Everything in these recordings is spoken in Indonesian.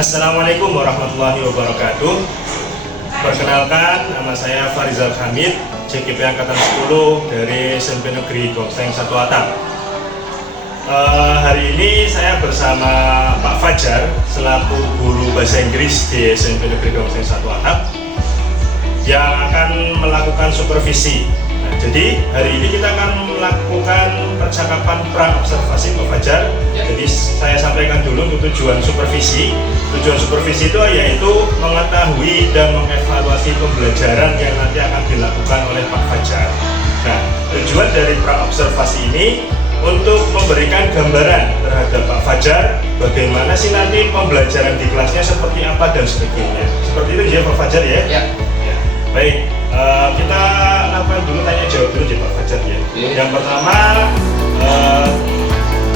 Assalamualaikum warahmatullahi wabarakatuh. Perkenalkan, nama saya Farizal Hamid, CGP Angkatan 10 dari SMP Negeri Gongseng 1 Atap. Hari ini saya bersama Pak Fajar selaku guru bahasa Inggris di SMP Negeri Gongseng 1 Atap yang akan melakukan supervisi. Nah, jadi hari ini kita akan melakukan percakapan pra-observasi Pak Fajar. Jadi saya sampaikan dulu untuk tujuan supervisi. Tujuan supervisi itu yaitu mengetahui dan mengevaluasi pembelajaran yang nanti akan dilakukan oleh Pak Fajar. Nah, tujuan dari pra-observasi ini untuk memberikan gambaran terhadap Pak Fajar bagaimana sih nanti pembelajaran di kelasnya seperti apa dan sebagainya. Seperti itu ya Pak Fajar ya? Ya. Baik, kita lakukan dulu tanya jawab dulu ya Pak Fajar ya. Yang pertama,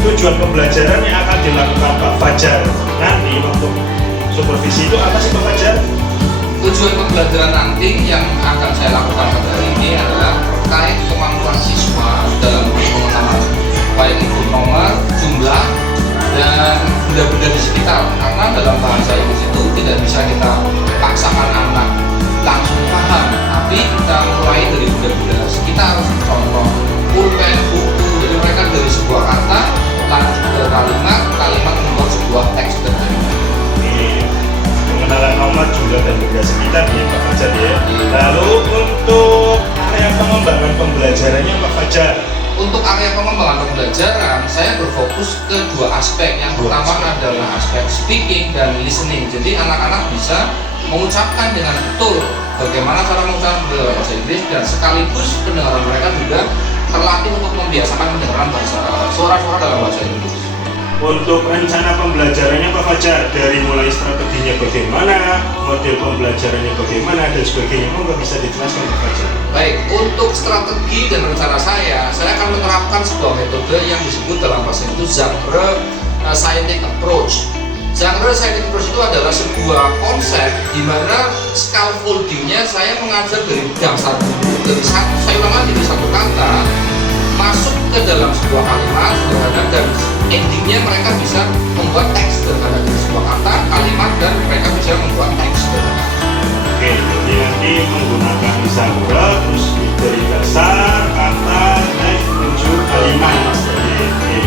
tujuan pembelajaran yang akan dilakukan Pak Fajar nanti waktu supervisi itu apa sih Pak Fajar? Tujuan pembelajaran nanti yang akan saya lakukan pada hari ini adalah terkait kemampuan siswa dalam pengetahuan baik itu nomor, jumlah, dan benda-benda di sekitar. Karena dalam bahasa Inggris itu tidak bisa kita paksakan anak langsung paham, tapi kita mulai dari benda-benda sekitar, contoh pulpen, buku. Jadi mereka dari sebuah kata lanjut ke kalimat, kalimat membuat sebuah teks dan pengenalan nomor, jumlah, dan benda sekitar ya Pak Fajar ya. Lalu untuk area pengembangan pembelajarannya Pak Fajar? Untuk area pengembangan pembelajaran, saya berfokus ke dua aspek. Yang pertama adalah aspek speaking dan listening. Jadi anak-anak bisa mengucapkan dengan betul bagaimana cara mengucapkan bahasa Inggris, dan sekaligus pendengaran mereka juga terlatih untuk membiasakan pendengaran suara-suara dalam bahasa Inggris. Untuk rencana pembelajarannya Pak Fajar, dari mulai strateginya bagaimana, model pembelajarannya bagaimana, dan sebagainya, monggo bisa dijelaskan Pak Fajar. Baik, untuk strategi dan rencana saya akan menerapkan sebuah metode yang disebut dalam bahasa itu genre scientific approach. Genre scientific approach itu adalah sebuah konsep di mana scaffoldingnya saya mengajar dari dasar dulu, dari saya ulang lagi dari satu kata masuk ke dalam sebuah kalimat sederhana, dan endingnya mereka bisa membuat teks sederhana dari sebuah kata, kalimat, dan mereka bisa membuat teks sederhana. Oke, jadi nanti menggunakan genre terus dari dasar, kata, teks, menuju kalimat. Oke.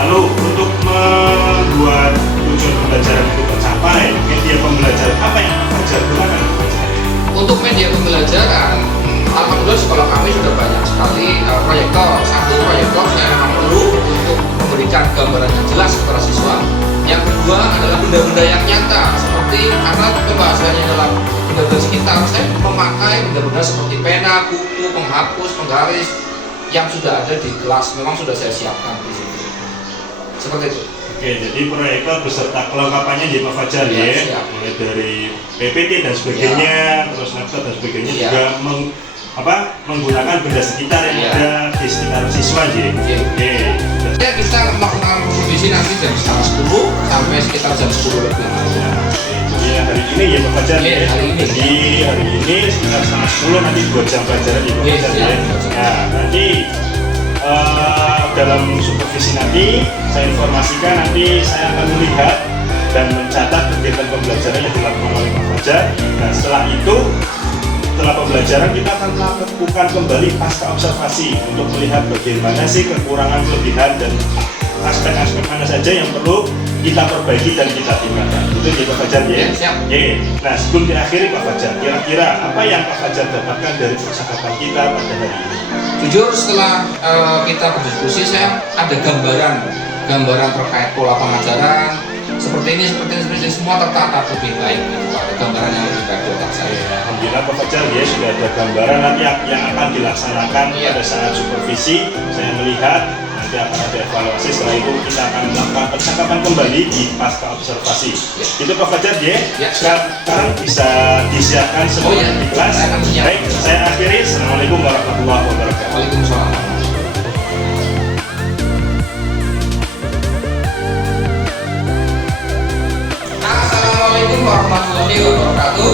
Lalu untuk membuat tujuan pembelajaran itu tercapai, media pembelajaran apa yang Pak Fajar gunakan? Untuk media pembelajaran, alhamdulillah sekolah kami sudah banyak sekali proyektor. Satu, proyektor saya memang perlu untuk memberikan gambaran yang jelas kepada siswa. Yang kedua adalah benda-benda yang nyata, seperti karena pembahasannya dalam benda-benda sekitar, saya memakai benda-benda seperti pena, buku, penghapus, penggaris yang sudah ada di kelas, memang sudah saya siapkan di sini. Seperti itu. Oke, jadi proyektor beserta kelengkapannya di Pak Fajar ya, mulai dari PPT dan sebagainya, terus laptop dan sebagainya, juga menggunakan benda sekitar yang ada di sekitar siswa ya. Oke. Ya, kita melakukan supervisi nanti jam setengah 10 sampai sekitar jam 10 lebih. Jadi hari ini ya Pak Fajar ya. Jadi hari ini sekitar setengah 10 nanti 2 jam pelajaran di Pak Fajar ya. Nah, nanti dalam supervisi nanti saya informasikan, nanti saya akan melihat dan mencatat kegiatan pembelajaran yang dilakukan oleh Pak Fajar. Nah, setelah itu, setelah pembelajaran kita akan melakukan kembali pasca observasi untuk melihat bagaimana sih kekurangan, kelebihan, dan aspek-aspek mana saja yang perlu kita perbaiki dan kita tingkatkan. Itu ya Pak Fajar ya. Siap. Nah, sebelum diakhiri Pak Fajar, kira-kira apa yang Pak Fajar dapatkan dari percakapan kita pada hari ini? Jujur, setelah kita berdiskusi, saya ada gambaran terkait pola pengajaran seperti ini, semua tertata lebih baik. Ada gambaran yang lebih baik buat saya. Alhamdulillah Pak Fajar ya, sudah ada gambaran nanti yang akan dilaksanakan pada saat supervisi. Saya melihat nanti akan ada evaluasi, setelah itu kita akan melakukan percakapan kembali di pasca observasi. Itu Pak Fajar ya. Sekarang bisa disiapkan semua di kelas. Baik, saya akhiri. Assalamualaikum warahmatullahi wabarakatuh. Waalaikumsalam. Assalamualaikum warahmatullahi wabarakatuh.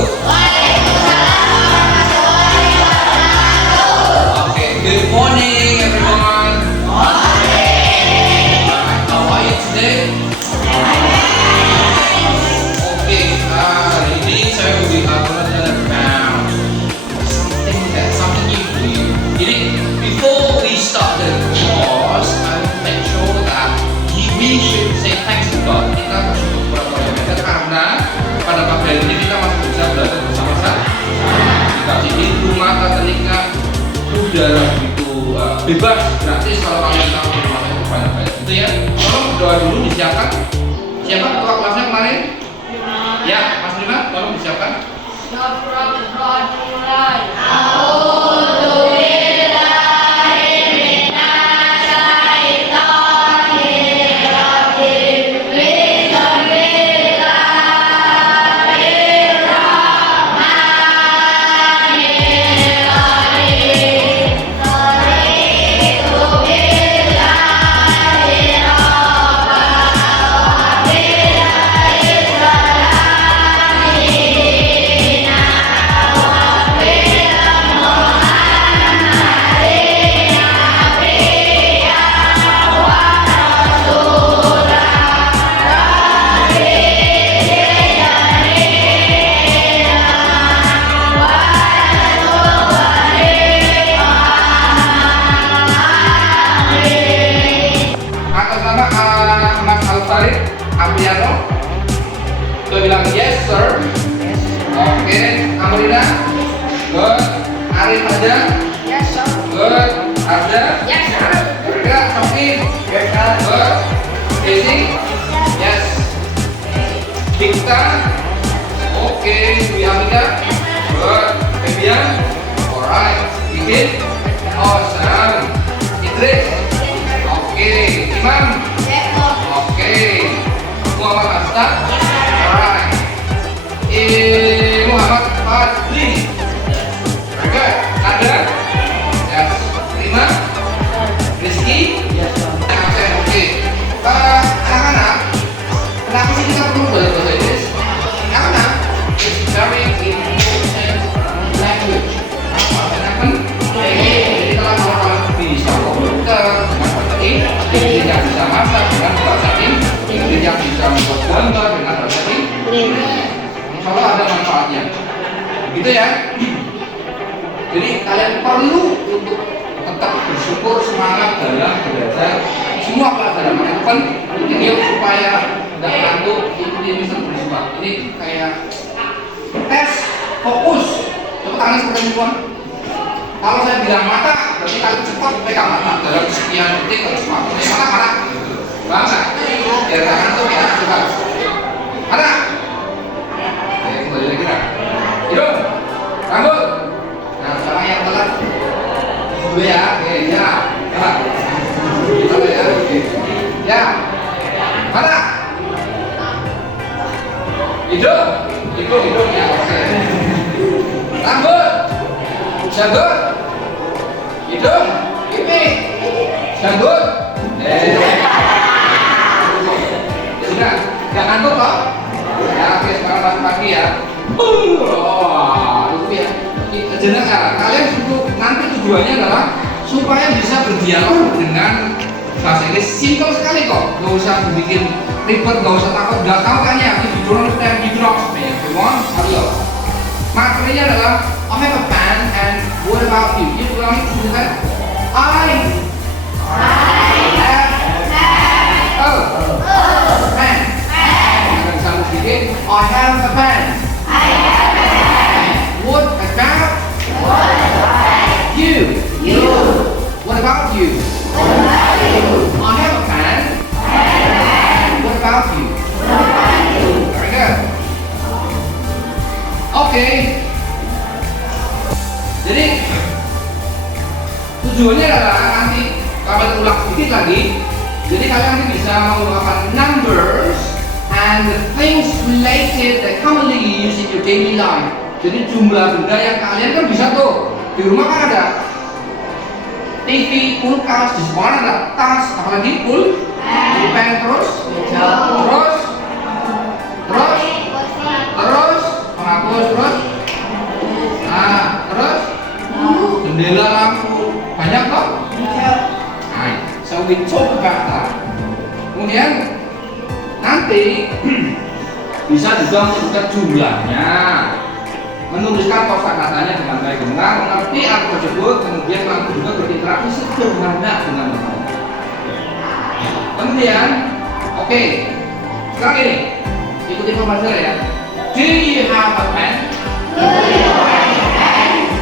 Okay, good morning everyone. Morning. How are you today? Okay, bebas, gratis kalau kalian tahu di rumah itu banyak-banyak gitu ya. Tolong berdoa dulu, disiapkan. Siapa ketua kelasnya kemarin? Ya, Mas Rina, tolong disiapkan. Atas nama Mas Alfarid Apriano, saya bilang yes sir. Oke, Amrina, good. Arif aja, good. Arda, Rika, Sofi, good. Desi, yes. Dikta, oke. Dwi Amika, good. Febian, alright. Ikit, awesome. Idris, oke. Imam, oke. Muhammad Asta, alright. Muhammad Fadli, very good. Nada, yes. Rima, Rizky, oke. Anak-anak, kenapa sih kita perlu belajar bahasa Inggris? Anak-anak, it's very important language. Kenapa? Jadi kalau kamu bisa komputer dengan bahasa Inggris yang bisa masak dengan bahasa Inggris yang bisa membuat gambar dengan bahasa Inggris, insya Allah ada manfaatnya. Gitu ya. Jadi kalian perlu untuk tetap bersyukur, semangat dalam belajar semua pelajaran. Itu penting ya supaya tidak ngantuk. Ini bisa bersifat. Ini kayak tes fokus. Coba tangan seperti semua. Kalau saya bilang mata, berarti kalian cepat pegang mata dalam sekian detik harus mata. Bangsa, biar tak ngantuk ya, coba. Mana? Oke, kembali lagi lah. Hidung, rambut. Nah, sekarang yang telat dulu ya. Oke, ya. Coba. Coba ya. Oke. Ya. Mana? Hidung ya. Oke. Rambut. Janggut. Hidung. Pipi. Janggut. Sudah, nggak ngantuk toh? Ya, oke, sekarang masuk pagi ya. Itu ya. Sejenak, kalian nanti tujuannya adalah supaya bisa berdialog dengan bahasa Inggris. Simpel sekali kok, nggak usah bikin ribet, nggak usah takut, nggak tahu kan ya. If you don't understand, you don't speak. If you want, ayo. Materinya adalah I have a pen and what about you? You belong to that? I have pen. Jangan sama sedikit. I have a pen. What about you? What about you? I have a pen. What about you? Very good. Oke. Jadi tujuannya adalah nanti kalian ulang sedikit lagi. Jadi kalian nanti bisa menggunakan numbers and the things related that commonly you use in your daily life. Jadi jumlah benda yang kalian kan bisa tuh di rumah kan ada TV, kulkas, di sekolah ada tas, apalagi pen terus penghapus terus, terus jendela, lampu, banyak kok. So we talk about that. Kemudian nanti bisa juga menyebutkan jumlahnya, menuliskan kosakatanya dengan baik benar, mengerti arti tersebut, kemudian mampu juga berinteraksi sederhana dengan orang. Kemudian, oke, sekarang ini ikuti pembahasan ya. Do you have a pen?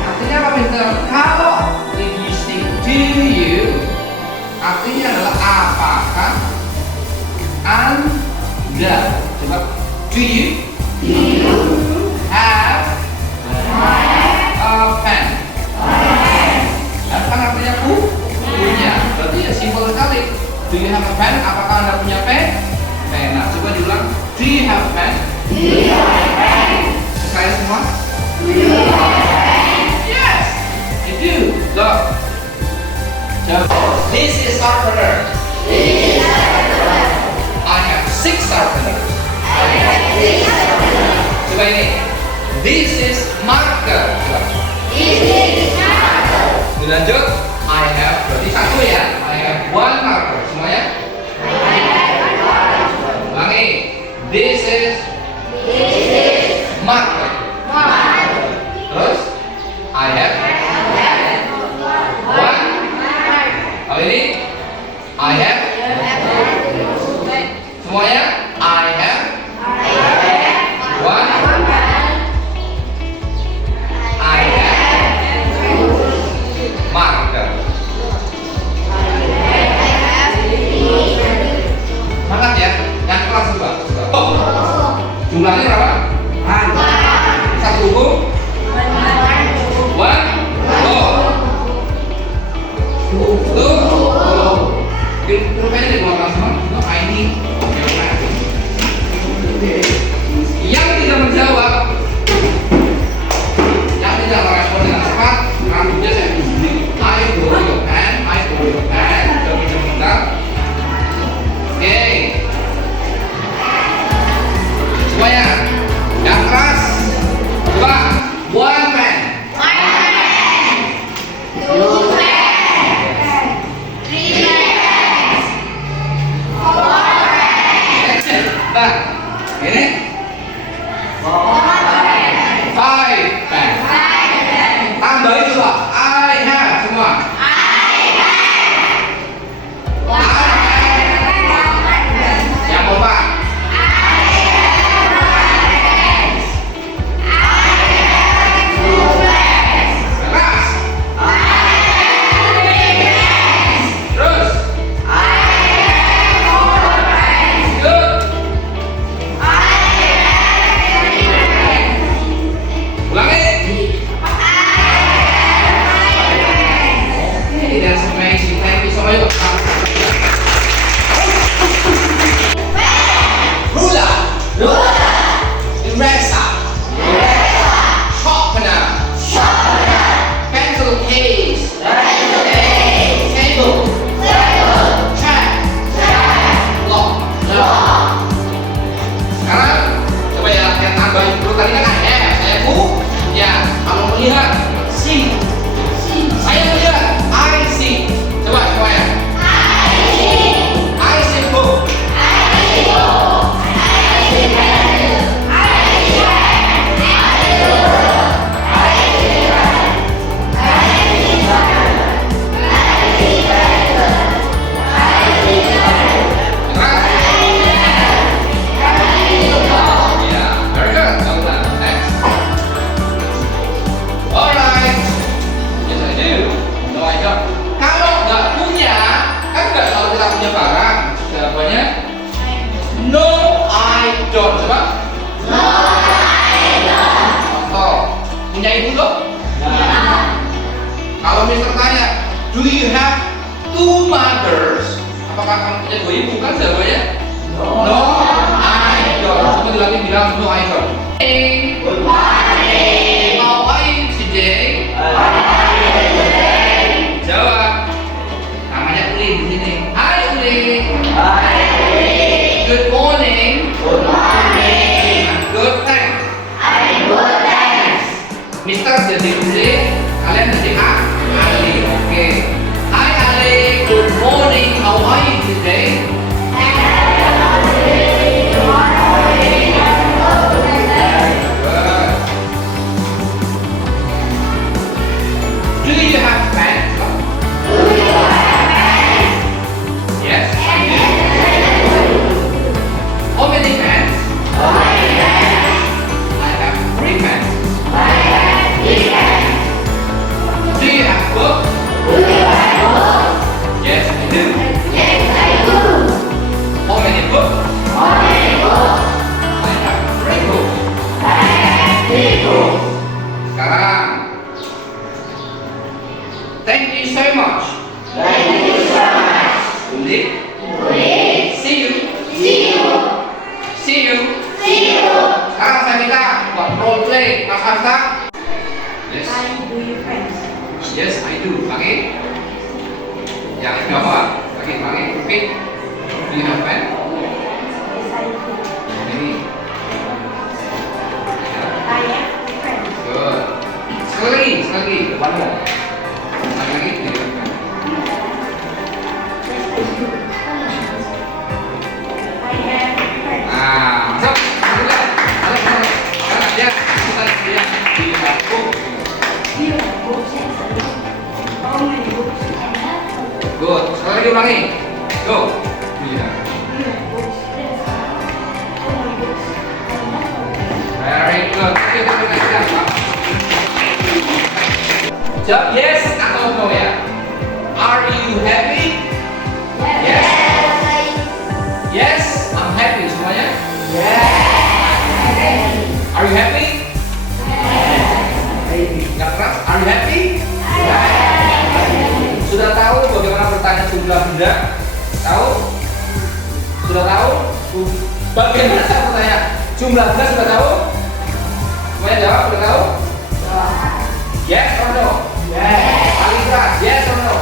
Artinya apa Mister? Kalau if you say do you Do you have a pen? Kan artinya punya. Berarti ya simpel sekali. Do you have a pen? Apakah Anda punya pen? Pena. Coba diulang. Do you have a pen? Sekali semua. Yes, you do. Look. This is sharpener. I have 6 sharpeners. Coba ini. This is marker. Lanjut. I have berarti 1 ya. I have 1 marker. Semuanya? Ulangi. This is marker. Terus? I have 1. Kalau ini? I have. Semuanya? I have 1. I have marker. Semangat ya. Yang kelas juga. Jumlahnya berapa? 1 buku? 1. Rupanya di bawah semua itu ID. Yang tidak menjawab, yang tidak merespon dengan cepat, rambutnya saya berdiri. I borrow your pen, I borrow your pen. Coba pinjam sebentar. Oke. Semuanya, yang keras. Coba, 1 pen. Nah, ini 5 pen. Tambahin coba. I have semua. Yang keempat. Keras. Terus. Good. Ulangi. Okay, that's amazing. Thank you so much. Ruler. Eraser. Sharpener. Pencil case. Table. Chair. Lock. Sekarang coba ya yang tambahin dulu tadi kan saya ya kalau melihat see. Saya melihat I see. Coba semuanya. I see book. Yeah, very good. Well done. Next. Alright. Yes, I do. No, I don't. Kalau nggak punya, kan nggak selalu kita punya barang. Jawabannya no, I don't. Coba. Contoh. Punya ibu loh? Kalau Mister tanya, do you have 2 mothers? Apakah kamu punya 2 ibu? Kan jawabannya no, I don't. Coba diulangi bilang no, I don't. Hey. Good morning. How are you today? Jawab. Namanya Uli di sini. Hi Uli. Good morning. I'm good, thanks. Mister jadi Uli, kalian jadi Ali. Oke. Hi Ali. Good morning. How are you today? Good. Do you have pens? Yes. How many pens? I have 3 pens. Do you have book? Yes, I do. How many books? I have Thank you so much. Ulit. See you. Sekarang saya minta buat role play, Mas Hafsa. Yes. Yes, I do. Pakai. Yang kedua, pakai. Repeat. Do you have pen? Ini. Good. Sekali lagi. Depanmu. Sekali lagi. Do you have pen? Nah, masuk. Karena dia kita lihat di buku. Good. Sekali lagi ulangi. Go. Iya. Very good. Jawab yes atau no ya. Are you happy? Yes. Yes, I'm happy semuanya. Are you happy? Nggak keras. Are you happy? Sudah tahu bagaimana bertanya jumlah benda? Tahu? Sudah tahu? Bagaimana saya bertanya jumlah benda sudah tahu? Semuanya jawab sudah tahu? Yes or no? Paling keras. Yes or no?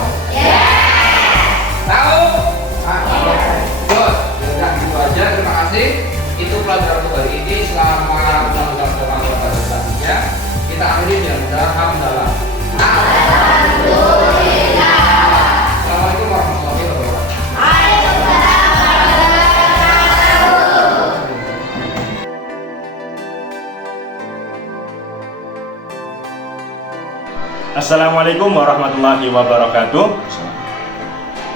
Tahu? Good. Sudah gitu aja. Terima kasih. Itu pelajaran untuk hari ini. Selama melakukan pelajaran selanjutnya kita akhiri dengan alhamdulillah. Assalamualaikum warahmatullahi wabarakatuh. Assalamualaikum warahmatullahi wabarakatuh.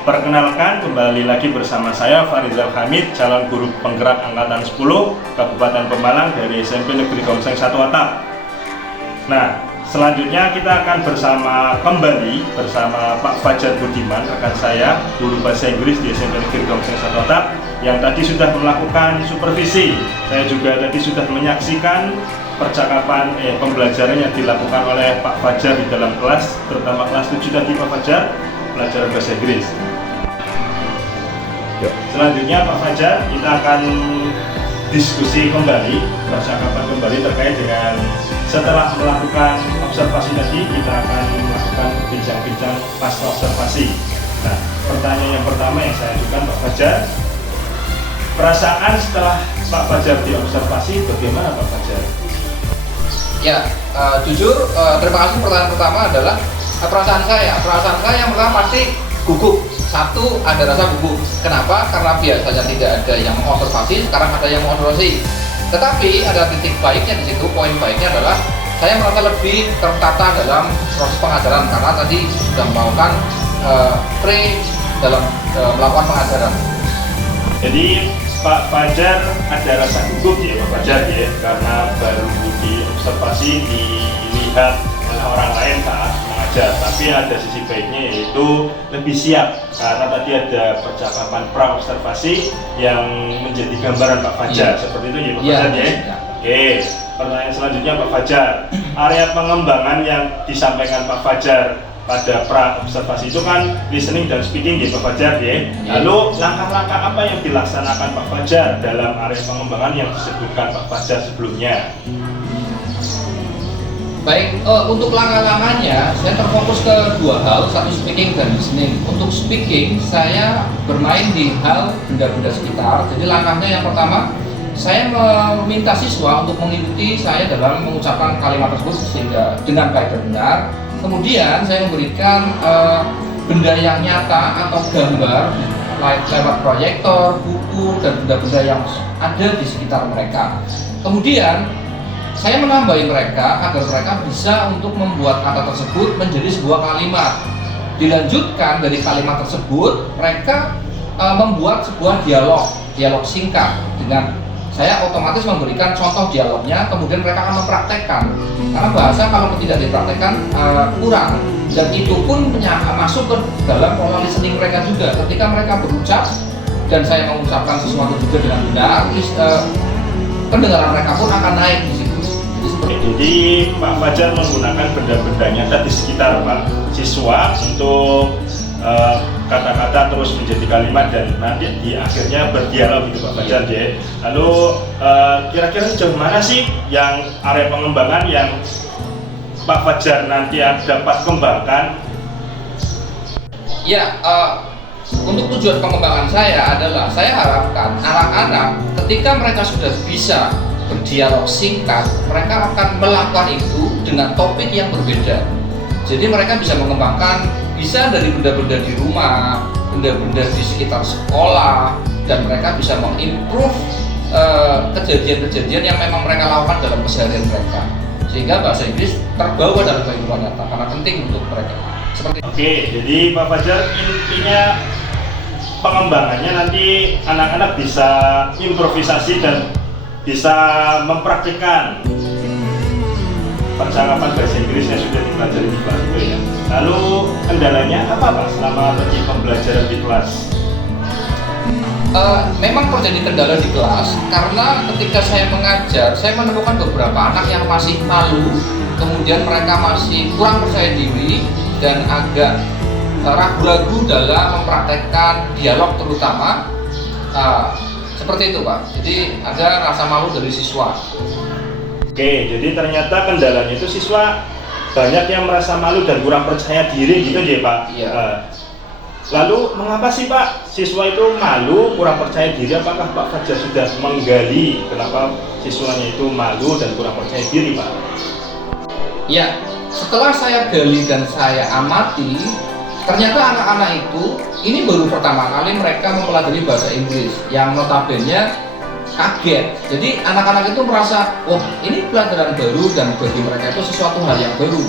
Perkenalkan, kembali lagi bersama saya Farizal Hamid, calon guru penggerak angkatan 10 Kabupaten Pemalang dari SMP Negeri Gongseng 1 Atap. Nah, selanjutnya kita akan kembali bersama Pak Fajar Budiman, rekan saya, guru bahasa Inggris di SMP Negeri Gongseng 1 Atap, yang tadi sudah melakukan supervisi. Saya juga tadi sudah menyaksikan percakapan pembelajaran yang dilakukan oleh Pak Fajar di dalam kelas, terutama kelas 7 tadi Pak Fajar, pelajaran bahasa Inggris. Selanjutnya Pak Fajar, kita akan diskusi kembali, percakapan kembali terkait dengan setelah melakukan observasi tadi, kita akan melakukan bincang-bincang pasca observasi. Nah, pertanyaan yang pertama yang saya ajukan Pak Fajar, perasaan setelah Pak Fajar diobservasi bagaimana Pak Fajar? Ya, jujur terima kasih. Pertanyaan pertama adalah perasaan saya yang pertama pasti gugup. Satu, ada rasa gugup. Kenapa? Karena biasanya tidak ada yang mengobservasi, sekarang ada yang mengobservasi. Tetapi ada titik baiknya di situ. Poin baiknya adalah saya merasa lebih tertata dalam proses pengajaran karena tadi sudah melakukan dalam melakukan pengajaran. Jadi Pak Fajar ada rasa gugup ya Pak Fajar ya, karena baru diobservasi, dilihat oleh orang lain saat mengajar. Tapi ada sisi baiknya, yaitu lebih siap karena tadi ada percakapan pra observasi yang menjadi gambaran Pak Fajar. Seperti itu ya Pak Fajar ya. Oke, pertanyaan selanjutnya Pak Fajar, area pengembangan yang disampaikan Pak Fajar pada pra observasi itu kan listening dan speaking ya Pak Fajar ya. Lalu langkah-langkah apa yang dilaksanakan Pak Fajar dalam area pengembangan yang disebutkan Pak Fajar sebelumnya? Baik, untuk langkah-langkahnya saya terfokus ke dua hal, satu speaking dan listening. Untuk speaking saya bermain di hal benda-benda sekitar. Jadi langkahnya yang pertama, saya meminta siswa untuk mengikuti saya dalam mengucapkan kalimat tersebut sehingga dengan baik dan benar. Kemudian saya memberikan benda yang nyata atau gambar lewat proyektor, buku, dan benda-benda yang ada di sekitar mereka. Kemudian saya menambahi mereka agar mereka bisa untuk membuat kata tersebut menjadi sebuah kalimat. Dilanjutkan dari kalimat tersebut, mereka membuat sebuah dialog singkat dengan saya otomatis memberikan contoh dialognya, kemudian mereka akan mempraktekkan. Karena bahasa kalau tidak dipraktekkan kurang, dan itu pun masuk ke dalam pola listening mereka juga. Ketika mereka berucap dan saya mengucapkan sesuatu juga dengan benar, pendengaran mereka pun akan naik di situ. Jadi seperti jadi Pak Fajar menggunakan benda-benda nyata di sekitar Pak siswa untuk kata-kata terus menjadi kalimat dan nanti di akhirnya berdialog gitu Pak Fajar ya. Lalu kira-kira sejauh mana sih yang area pengembangan yang Pak Fajar nanti dapat kembangkan? Ya, untuk tujuan pengembangan saya adalah saya harapkan anak-anak ketika mereka sudah bisa berdialog singkat, mereka akan melakukan itu dengan topik yang berbeda. Jadi mereka bisa mengembangkan, bisa dari benda-benda di rumah, benda-benda di sekitar sekolah, dan mereka bisa mengimprove kejadian-kejadian yang memang mereka lakukan dalam keseharian mereka, sehingga bahasa Inggris terbawa dalam kehidupan nyata karena penting untuk mereka. Oke, jadi Pak Fajar intinya pengembangannya nanti anak-anak bisa improvisasi dan bisa mempraktikkan percakapan bahasa Inggris yang sudah dipelajari di kelas itu ya. Lalu kendalanya apa Pak selama tadi pembelajaran di kelas? Memang terjadi kendala di kelas karena ketika saya mengajar, saya menemukan beberapa anak yang masih malu, kemudian mereka masih kurang percaya diri dan agak ragu-ragu dalam mempraktekkan dialog terutama seperti itu Pak. Jadi ada rasa malu dari siswa. Oke, jadi ternyata kendalanya itu siswa banyak yang merasa malu dan kurang percaya diri gitu ya Pak. Iya. Lalu mengapa sih Pak siswa itu malu, kurang percaya diri? Apakah Pak Fajar sudah menggali kenapa siswanya itu malu dan kurang percaya diri Pak? Ya, setelah saya gali dan saya amati, ternyata anak-anak itu ini baru pertama kali mereka mempelajari bahasa Inggris yang notabene kaget. Jadi anak-anak itu merasa, oh ini pelajaran baru dan bagi mereka itu sesuatu hal yang baru.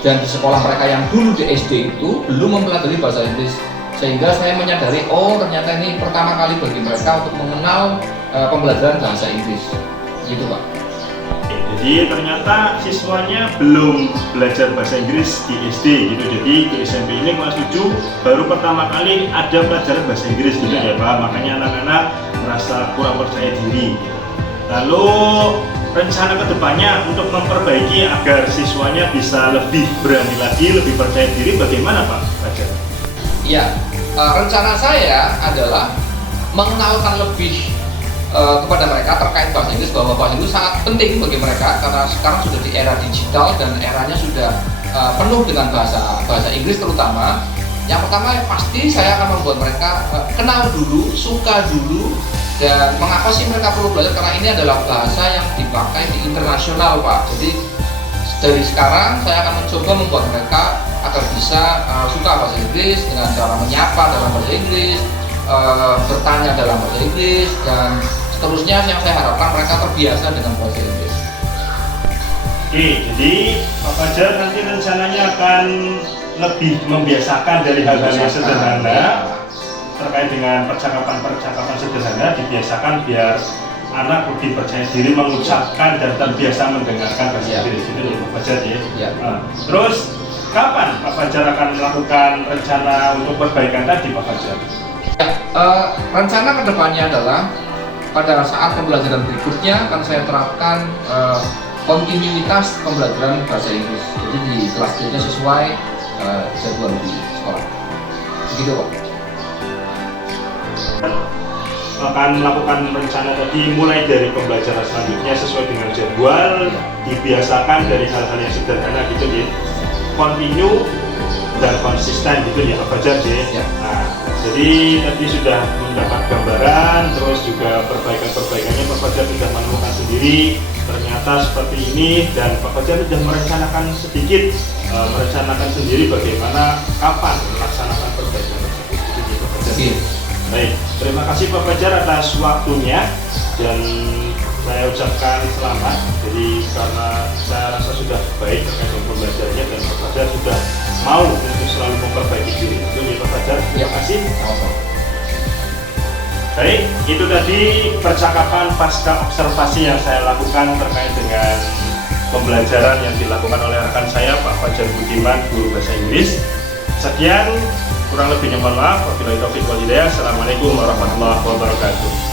Dan di sekolah mereka yang dulu di SD itu belum mempelajari bahasa Inggris, sehingga saya menyadari, oh ternyata ini pertama kali bagi mereka untuk mengenal pembelajaran bahasa Inggris, gitu Pak. Jadi ternyata siswanya belum belajar bahasa Inggris di SD gitu. Jadi di SMP ini kelas 7 baru pertama kali ada pelajaran bahasa Inggris gitu ya Pak. Makanya anak-anak merasa kurang percaya diri. Lalu rencana kedepannya untuk memperbaiki agar siswanya bisa lebih berani lagi, lebih percaya diri bagaimana Pak Fajar? Ya, rencana saya adalah mengenalkan lebih kepada mereka terkait bahasa Inggris, bahwa bahasa Inggris sangat penting bagi mereka karena sekarang sudah di era digital dan eranya sudah penuh dengan bahasa Inggris terutama. Yang pertama pasti saya akan membuat mereka kenal dulu, suka dulu, dan mengapa sih mereka perlu belajar, karena ini adalah bahasa yang dipakai di internasional Pak. Jadi dari sekarang saya akan mencoba membuat mereka agar bisa suka bahasa Inggris dengan cara menyapa dalam bahasa Inggris, bertanya dalam bahasa Inggris, dan seterusnya yang saya harapkan mereka terbiasa dengan bahasa Inggris. Oke, jadi Pak Fajar nanti rencananya akan lebih membiasakan dari hal-hal yang sederhana terkait dengan percakapan sederhana, dibiasakan biar anak lebih percaya diri mengucapkan dan terbiasa mendengarkan bahasa Inggris. Itu ya Pak Fajar ya. Terus kapan Pak Fajar akan melakukan rencana untuk perbaikan tadi Pak Fajar? Rencana kedepannya adalah pada saat pembelajaran berikutnya akan saya terapkan kontinuitas pembelajaran bahasa Inggris. Jadi di kelas berikutnya sesuai jadwal di sekolah. Begitu Pak. Akan melakukan rencana tadi mulai dari pembelajaran selanjutnya sesuai dengan jadwal, dibiasakan dari hal-hal yang sederhana gitu ya, continue dan konsisten gitu ya Pak Fajar ya. Nah, jadi tadi sudah mendapat gambaran, terus juga perbaikan-perbaikannya Pak Fajar sudah menemukan sendiri ternyata seperti ini, dan Pak Fajar sudah merencanakan sedikit, merencanakan sendiri bagaimana kapan melaksanakan perbaikan tersebut gitu ya Pak Fajar. Baik, terima kasih Pak Fajar atas waktunya dan saya ucapkan selamat. Jadi karena saya rasa sudah baik terkait dengan pembelajarannya dan Pak Fajar sudah mau untuk selalu memperbaiki diri. Itu ya Pak Fajar, terima kasih. Baik, itu tadi percakapan pasca observasi yang saya lakukan terkait dengan pembelajaran yang dilakukan oleh rekan saya Pak Fajar Budiman, guru bahasa Inggris. Sekian, kurang lebihnya mohon maaf. Wabillahi taufiq wal hidayah. Assalamualaikum warahmatullahi wabarakatuh.